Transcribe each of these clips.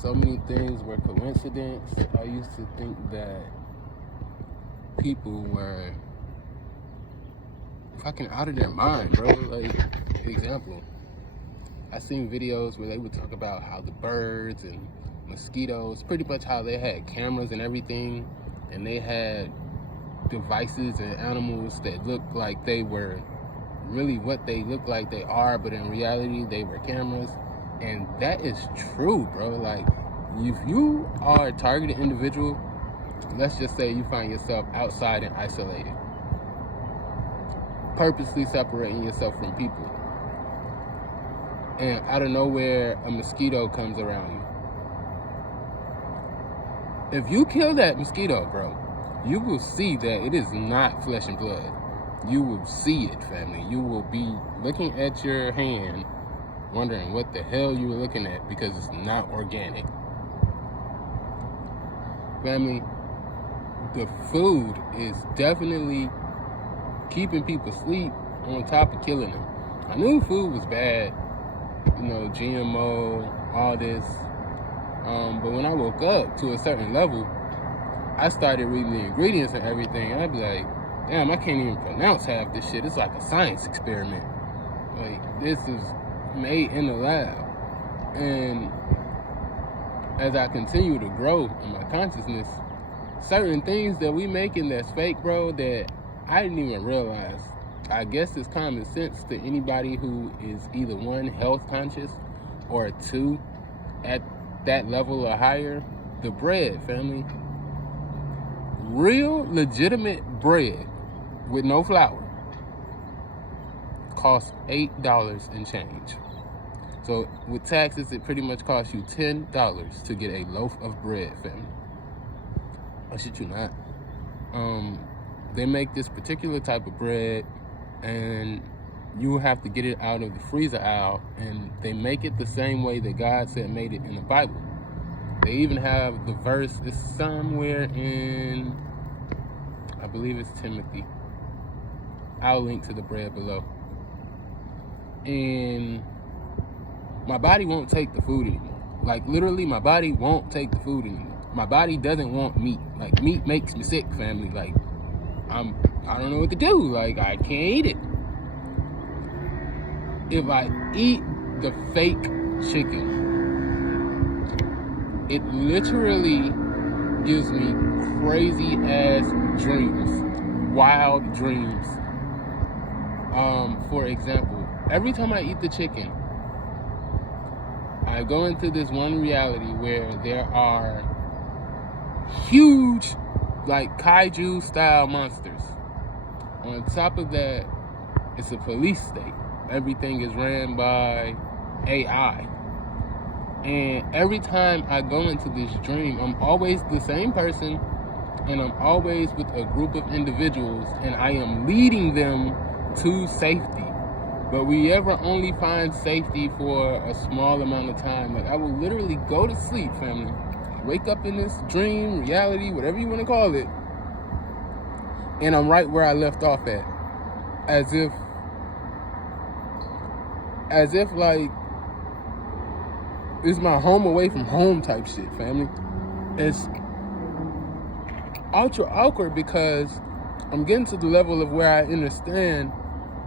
so many things were coincidence. I used to think that people were fucking out of their mind, bro. Like, example, I seen videos where they would talk about how the birds and mosquitoes, pretty much how they had cameras and everything, and they had devices and animals that looked like they were really what they look like they are, but in reality they were cameras. And that is true, bro. Like, if you are a targeted individual, let's just say you find yourself outside and isolated, purposely separating yourself from people, and out of nowhere a mosquito comes around you. If you kill that mosquito, bro, you will see that it is not flesh and blood. You will see it, family. You will be looking at your hand wondering what the hell you were looking at, because it's not organic. Family, the food is definitely keeping people asleep on top of killing them. I knew food was bad, GMO, all this. But when I woke up to a certain level, I started reading the ingredients and everything, and I'd be like, damn, I can't even pronounce half this shit. It's like a science experiment. Like, this is made in the lab. And as I continue to grow in my consciousness, certain things that we making that's fake, bro, that I didn't even realize. I guess it's common sense to anybody who is either one, health conscious, or two, at that level or higher. The bread, family. Real legitimate bread with no flour costs $8 and change. So with taxes, it pretty much costs you $10 to get a loaf of bread, family. Oh shit, you not. They make this particular type of bread, and you have to get it out of the freezer aisle, and they make it the same way that God said made it in the Bible. They even have the verse, it's somewhere in, I believe it's Timothy. I'll link to the bread below. And my body won't take the food anymore. Like, literally, my body won't take the food anymore. My body doesn't want meat. Like, meat makes me sick, family. Like, I don't know what to do. Like, I can't eat it. If I eat the fake chicken, it literally gives me crazy ass dreams, wild dreams. For example, every time I eat the chicken, I go into this one reality where there are huge, like, kaiju style monsters. On top of that, it's a police state. Everything is ran by AI. And every time I go into this dream, I'm always the same person, and I'm always with a group of individuals, and I am leading them to safety. But we ever only find safety for a small amount of time. Like, I will literally go to sleep, family, wake up in this dream, reality, whatever you want to call it, and I'm right where I left off at. As if like, it's my home away from home type shit, family. It's ultra awkward because I'm getting to the level of where I understand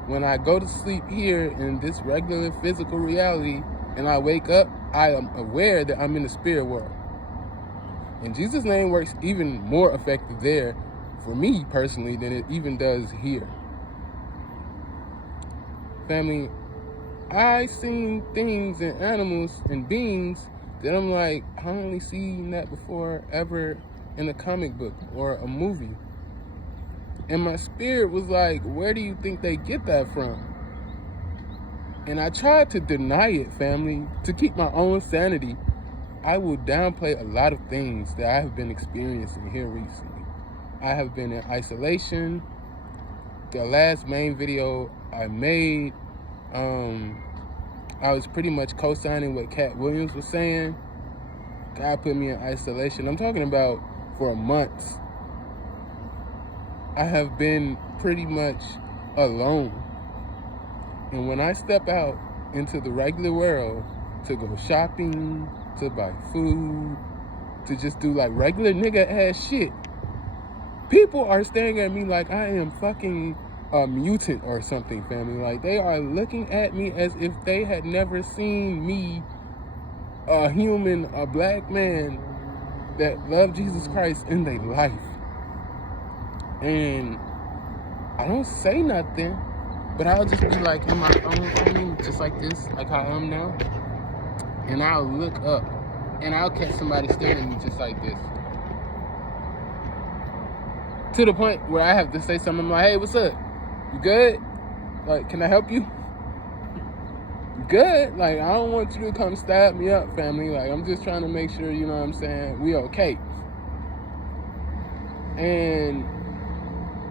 when I go to sleep here in this regular physical reality and I wake up, I am aware that I'm in the spirit world. And Jesus' name works even more effective there for me personally than it even does here. Family, I seen things and animals and beings that I'm like, I only seen that before ever in a comic book or a movie. And my spirit was like, where do you think they get that from? And I tried to deny it, family, to keep my own sanity. I will downplay a lot of things that I have been experiencing here recently. I have been in isolation. The last main video I made, I was pretty much co-signing what Cat Williams was saying. God put me in isolation. I'm talking about for months. I have been pretty much alone. And when I step out into the regular world to go shopping, to buy food, to just do like regular nigga ass shit. People are staring at me like I am fucking a mutant or something, family. Like, they are looking at me as if they had never seen me, a human, a black man that loved Jesus Christ in their life. And I don't say nothing, but I'll just be like in my phone, just like this, like how I am now. And I'll look up and I'll catch somebody staring at me just like this. To the point where I have to say something. I'm like, hey, what's up? You good? Like, can I help you? Good? Like, I don't want you to come stab me up, family. Like, I'm just trying to make sure, you know what I'm saying, we okay. And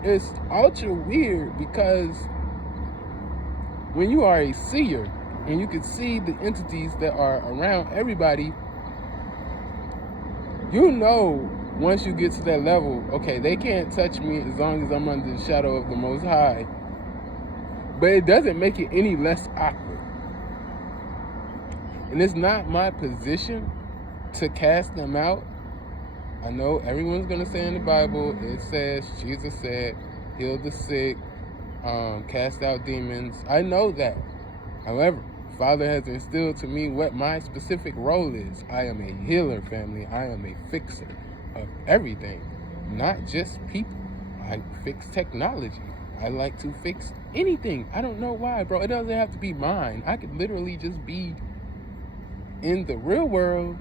it's ultra weird because when you are a seer and you can see the entities that are around everybody, you know, once you get to that level, okay, they can't touch me as long as I'm under the shadow of the Most High. But it doesn't make it any less awkward. And it's not my position to cast them out. I know everyone's going to say in the Bible, it says, Jesus said, heal the sick, cast out demons. I know that. However, Father has instilled to me what my specific role is. I am a healer, family. I am a fixer of everything, not just people. I fix technology. I like to fix anything. I don't know why, bro. It doesn't have to be mine. I could literally just be in the real world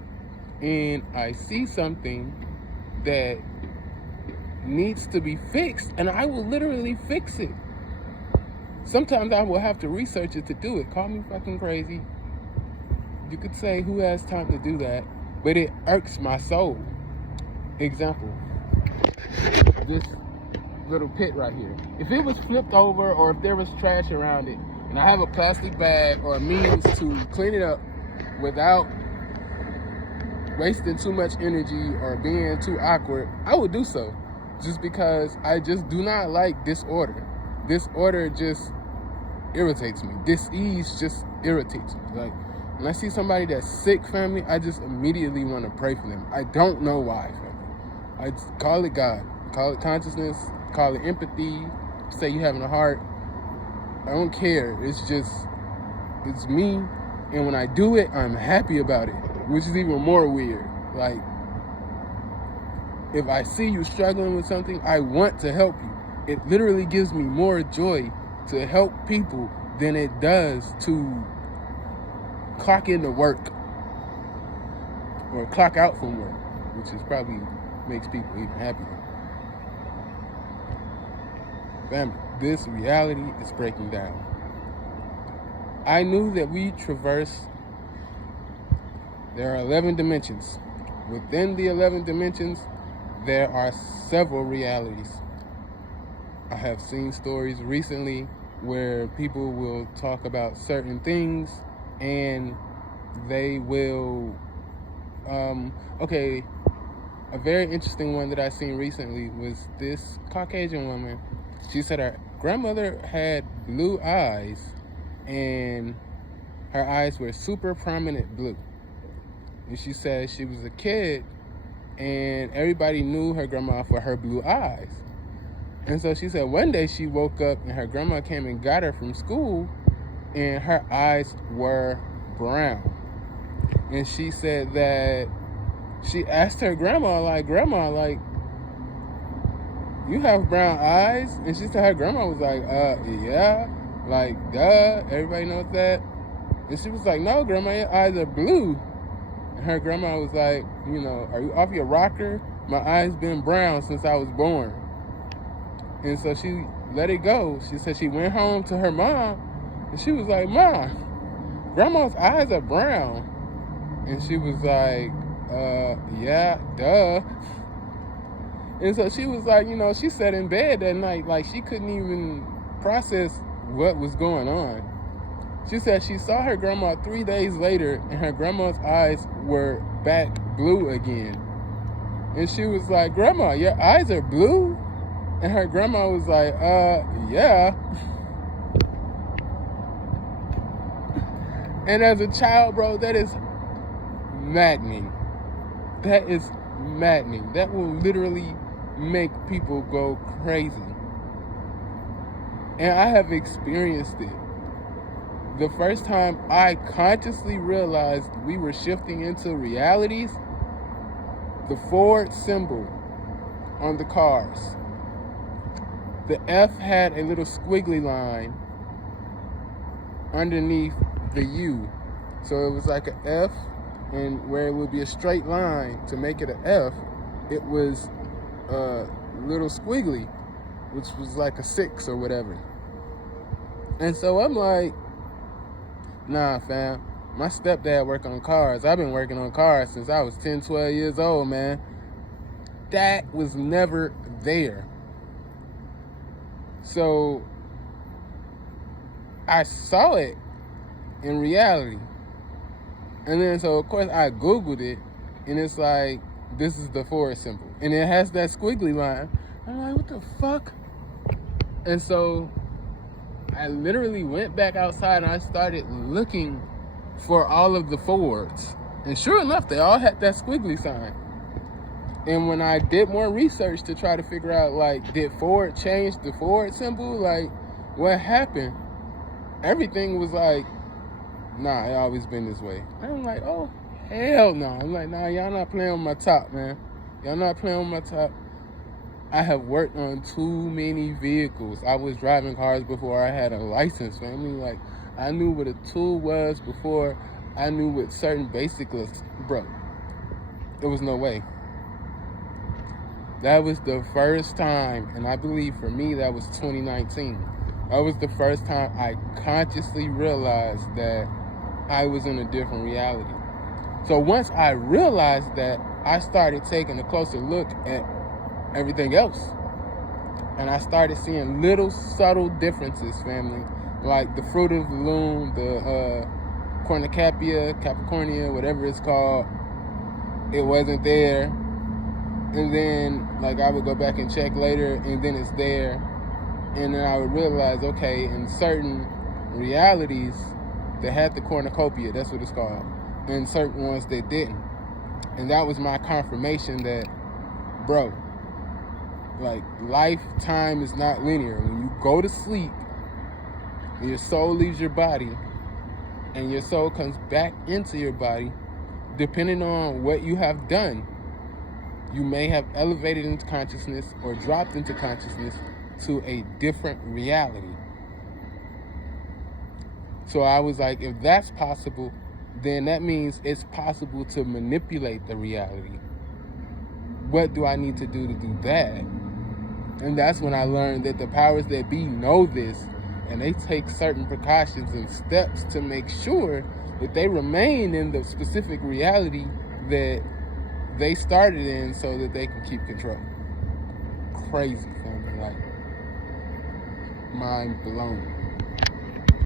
and I see something that needs to be fixed and I will literally fix it. Sometimes I will have to research it to do it. Call me fucking crazy. You could say, who has time to do that? But it irks my soul. Example, this little pit right here. If it was flipped over or if there was trash around it and I have a plastic bag or a means to clean it up without wasting too much energy or being too awkward, I would do so. Just because I just do not like disorder. Disorder just irritates me. Dis-ease just irritates me. Like, when I see somebody that's sick, family, I just immediately want to pray for them. I don't know why, family. I call it God, call it consciousness, call it empathy, say you having a heart. I don't care. It's me. And when I do it, I'm happy about it, which is even more weird. Like, if I see you struggling with something, I want to help you. It literally gives me more joy to help people than it does to clock into work or clock out from work, which is probably makes people even happier. Family, this reality is breaking down. I knew that we traverse, there are 11 dimensions. Within the 11 dimensions, there are several realities. I have seen stories recently where people will talk about certain things and they will, a very interesting one that I seen recently was this Caucasian woman. She said her grandmother had blue eyes and her eyes were super prominent blue. And she said she was a kid and everybody knew her grandma for her blue eyes. And so she said one day she woke up and her grandma came and got her from school and her eyes were brown. And she said that she asked her grandma, like, you have brown eyes? And she said her grandma was like, yeah, like, duh, everybody knows that. And she was like, no, grandma, your eyes are blue. And her grandma was like, you know, are you off your rocker? My eyes been brown since I was born. And so she let it go. She said she went home to her mom and she was like, Mom, grandma's eyes are brown. And she was like, yeah, duh. And so she was like, you know, she sat in bed that night, like she couldn't even process what was going on. She said she saw her grandma 3 days later and her grandma's eyes were back blue again. And she was like, Grandma, your eyes are blue? And her grandma was like, yeah. And as a child, bro, that is maddening. That is maddening. That will literally make people go crazy. And I have experienced it. The first time I consciously realized we were shifting into realities, the Ford symbol on the cars, the F had a little squiggly line underneath the U. So it was like an F, and where it would be a straight line to make it an F, it was a little squiggly, which was like a 6 or whatever. And so I'm like, nah, fam. My stepdad worked on cars. I've been working on cars since I was 10, 12 years old, man. That was never there. So I saw it in reality. And then, so of course, I Googled it, and it's like, this is the Ford symbol. And it has that squiggly line. I'm like, what the fuck? And so I literally went back outside and I started looking for all of the Fords. And sure enough, they all had that squiggly sign. And when I did more research to try to figure out, like, did Ford change the Ford symbol? Like, what happened? Everything was like, nah, it always been this way. I'm like, oh, hell no. I'm like, nah, y'all not playing on my top, man. Y'all not playing on my top. I have worked on too many vehicles. I was driving cars before I had a license, family. Like, I knew what a tool was before I knew what certain basic was. Bro, there was no way. That was the first time, and I believe for me that was 2019. That was the first time I consciously realized that I was in a different reality. So once I realized that, I started taking a closer look at everything else. And I started seeing little subtle differences, family. Like the fruit of the loom, the cornucopia, capricornia, whatever it's called, it wasn't there. And then, like, I would go back and check later, and then it's there. And then I would realize, okay, in certain realities, they had the cornucopia, that's what it's called, and certain ones they didn't. And that was my confirmation that, bro, like, lifetime is not linear. When you go to sleep, your soul leaves your body, and your soul comes back into your body, depending on what you have done. You may have elevated into consciousness or dropped into consciousness to a different reality. So I was like, if that's possible, then that means it's possible to manipulate the reality. What do I need to do that? And that's when I learned that the powers that be know this, and they take certain precautions and steps to make sure that they remain in the specific reality that they started in, so that they can keep control. Crazy, family, like, mind blown.